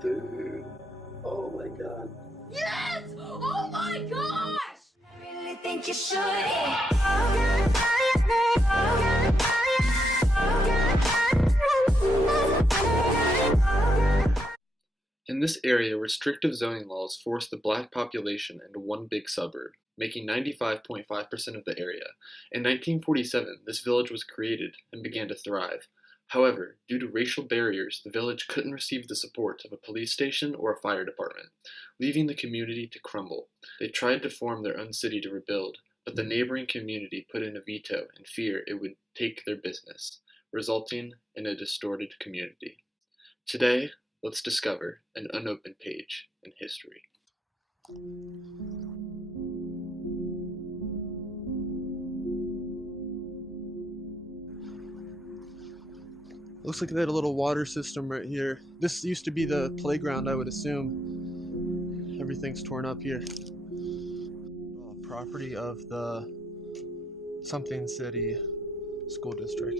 Dude. Oh my god. Yes! Oh my gosh! I really think you should. In this area, restrictive zoning laws forced the black population into one big suburb, making 95.5% of the area. In 1947, this village was created and began to thrive. However, due to racial barriers, the village couldn't receive the support of a police station or a fire department, leaving the community to crumble. They tried to form their own city to rebuild, but the neighboring community put in a veto in fear it would take their business, resulting in a distorted community. Today, let's discover an unopened page in history. Looks like they had a little water system right here. This used to be the playground, I would assume. Everything's torn up here. Property of the something city school district.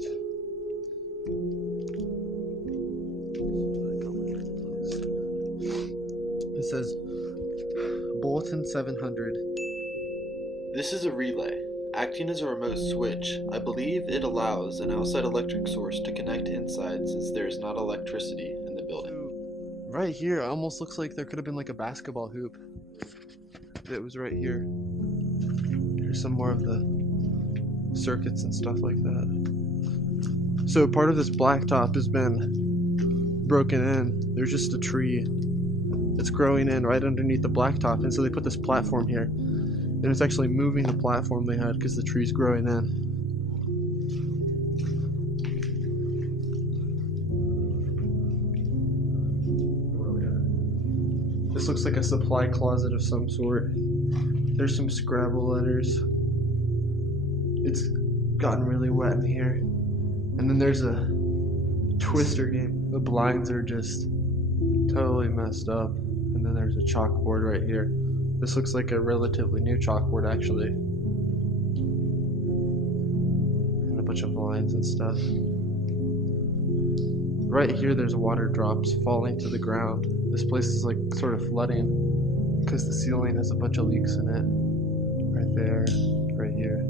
It says Bulletin 700. This is a relay. Acting as a remote switch, I believe it allows an outside electric source to connect inside since there is not electricity in the building. Right here, it almost looks like there could have been like a basketball hoop. It was right here. Here's some more of the circuits and stuff like that. So part of this blacktop has been broken in. There's just a tree that's growing in right underneath the blacktop, and so they put this platform here. And it's actually moving the platform they had because the tree's growing in. This looks like a supply closet of some sort. There's some Scrabble letters. It's gotten really wet in here. And then there's a Twister game. The blinds are just totally messed up. And then there's a chalkboard right here. This looks like a relatively new chalkboard, actually. And a bunch of lines and stuff. Right here, there's water drops falling to the ground. This place is like sort of flooding because the ceiling has a bunch of leaks in it. Right there, right here.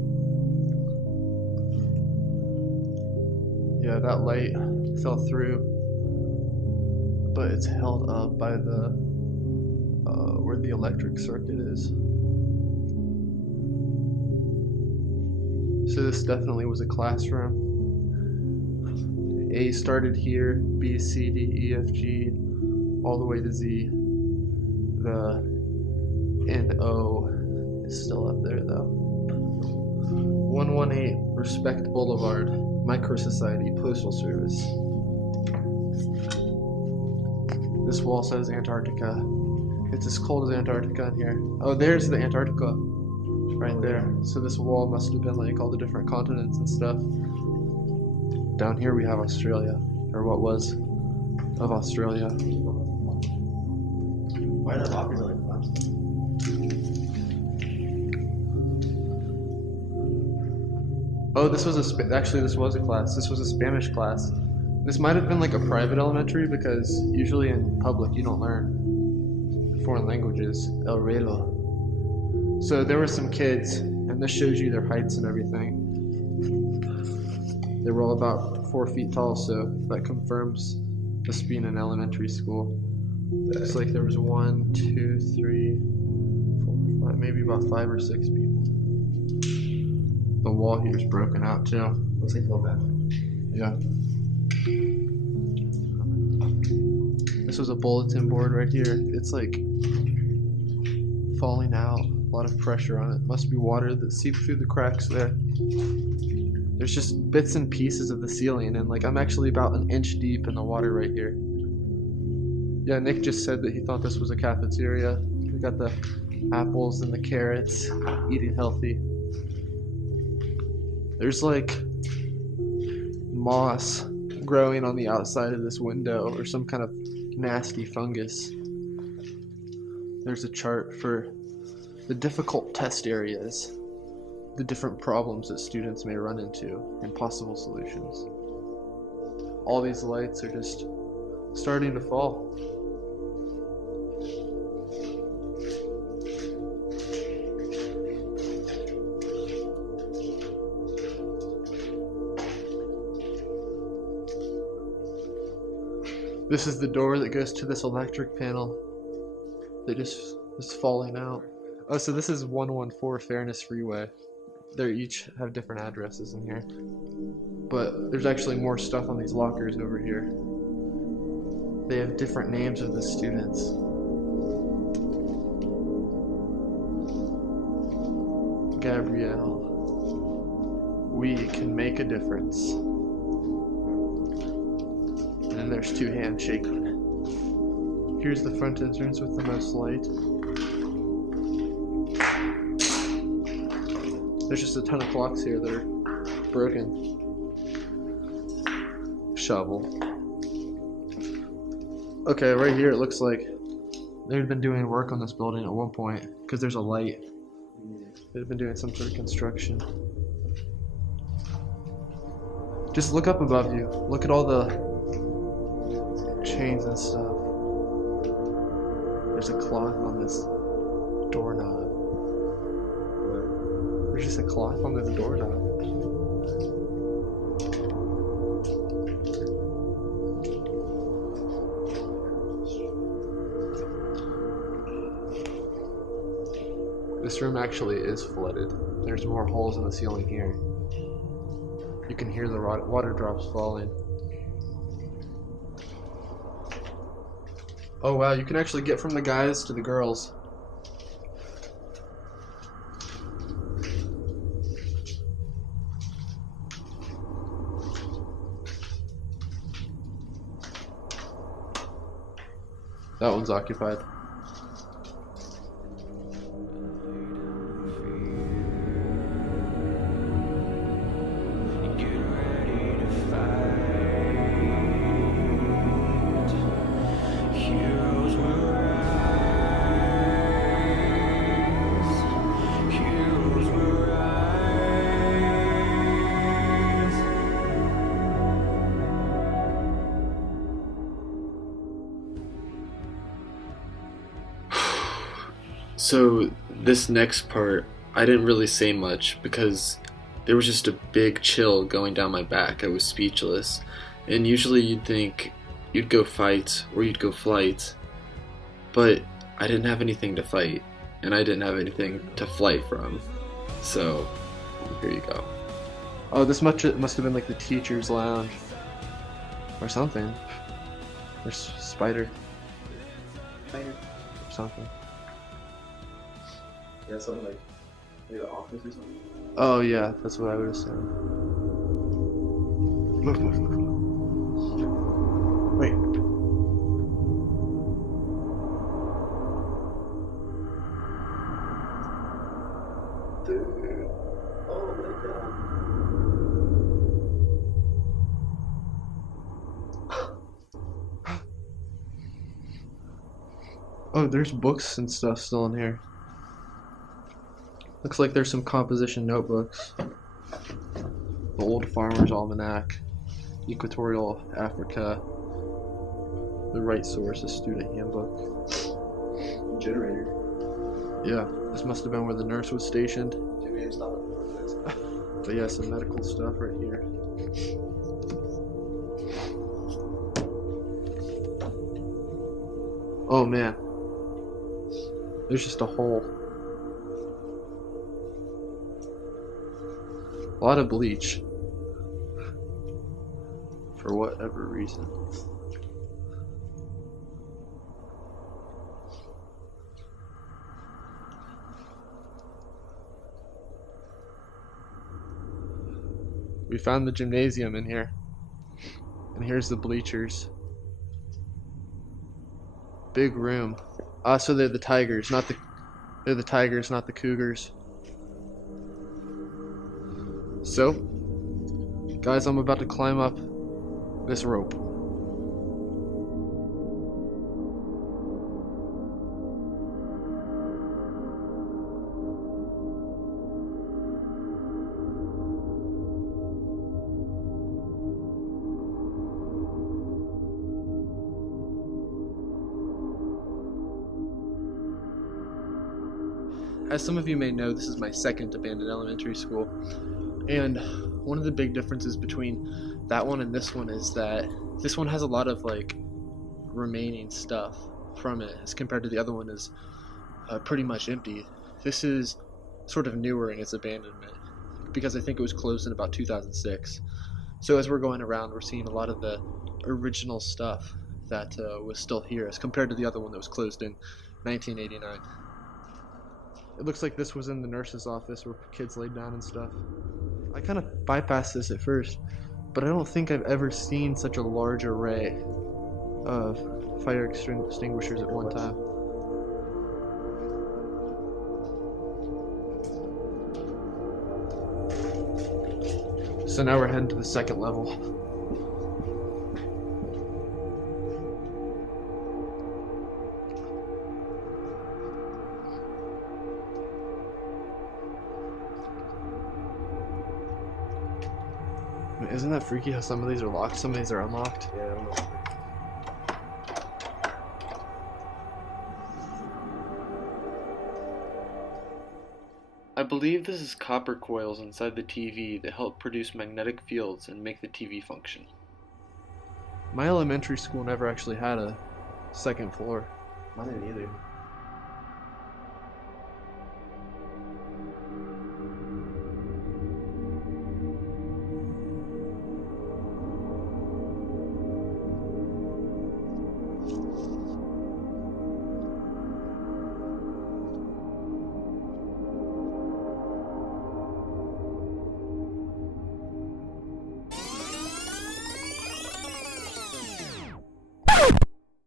Yeah, that light fell through, but it's held up by the where the electric circuit is. So this definitely was a classroom. A started here, B, C, D, E, F, G, all the way to Z. The N, O is still up there though. 118 Respect Boulevard, Micro Society, Postal Service. This wall says Antarctica. It's as cold as Antarctica in here. Oh, there's the Antarctica right there. So this wall must have been like all the different continents and stuff. Down here we have Australia, or what was of Australia. Why are the lockers like that? Oh, this was actually this was a class. This was a Spanish class. This might have been like a private elementary because usually in public you don't learn foreign languages. El Relo. So there were some kids, and this shows you their heights and everything. They were all about 4 feet tall, so that confirms this being an elementary school. Looks like there was 1, 2, 3, 4, 5, maybe about 5 or 6 people. The wall here is broken out too. Looks like a little bit. Yeah. This was a bulletin board right here. It's like falling out. A lot of pressure on it. Must be water that seeped through the cracks there. There's just bits and pieces of the ceiling, and like I'm actually about an inch deep in the water right here. Yeah, Nick just said that he thought this was a cafeteria. We got the apples and the carrots, eating healthy. There's like moss growing on the outside of this window, or some kind of nasty fungus. There's a chart for the difficult test areas, the different problems that students may run into, and possible solutions. All these lights are just starting to fall. This is the door that goes to this electric panel that just is falling out. Oh, so this is 114 Fairness Freeway. They each have different addresses in here. But there's actually more stuff on these lockers over here. They have different names of the students. Gabrielle. We can make a difference. And then there's two hands shaking. Here's the front entrance with the most light. There's just a ton of clocks here that are broken. Shovel. Okay, right here it looks like they've been doing work on this building at one point because there's a light. They've been doing some sort of construction. Just look up above you. Look at all the chains and stuff. There's a clock on this doorknob. There's just a clock on this doorknob. This room actually is flooded. There's more holes in the ceiling here. You can hear the water drops falling. Oh wow, you can actually get from the guys to the girls. That one's occupied. So this next part, I didn't really say much because there was just a big chill going down my back. I was speechless. And usually you'd think you'd go fight or you'd go flight, but I didn't have anything to fight and I didn't have anything to flight from. So here you go. Oh, this must have been like the teacher's lounge or something. There's spider. Or something. Yeah, something like maybe the office or something. Oh yeah, that's what I would assume. Move. Wait. Dude. Oh my god. Oh, there's books and stuff still in here. Looks like there's some composition notebooks. The Old Farmer's Almanac, Equatorial Africa, The Right Source, a student handbook. Generator. Yeah, this must have been where the nurse was stationed. Dude, we didn't stop at the But yeah, some medical stuff right here. Oh man. There's just a hole. A lot of bleach. For whatever reason. We found the gymnasium in here. And here's the bleachers. Big room. So they're the Tigers, not the Cougars. So, guys, I'm about to climb up this rope. As some of you may know, this is my second abandoned elementary school. And one of the big differences between that one and this one is that this one has a lot of like remaining stuff from it, as compared to the other one is pretty much empty. This is sort of newer in its abandonment, because I think it was closed in about 2006. So as we're going around, we're seeing a lot of the original stuff that was still here, as compared to the other one that was closed in 1989. It looks like this was in the nurse's office where kids laid down and stuff. I kind of bypassed this at first, but I don't think I've ever seen such a large array of fire extinguishers at one time. So now we're heading to the second level. Isn't that freaky how some of these are locked, some of these are unlocked? Yeah, I don't know. I believe this is copper coils inside the TV that help produce magnetic fields and make the TV function. My elementary school never actually had a second floor. Mine didn't either.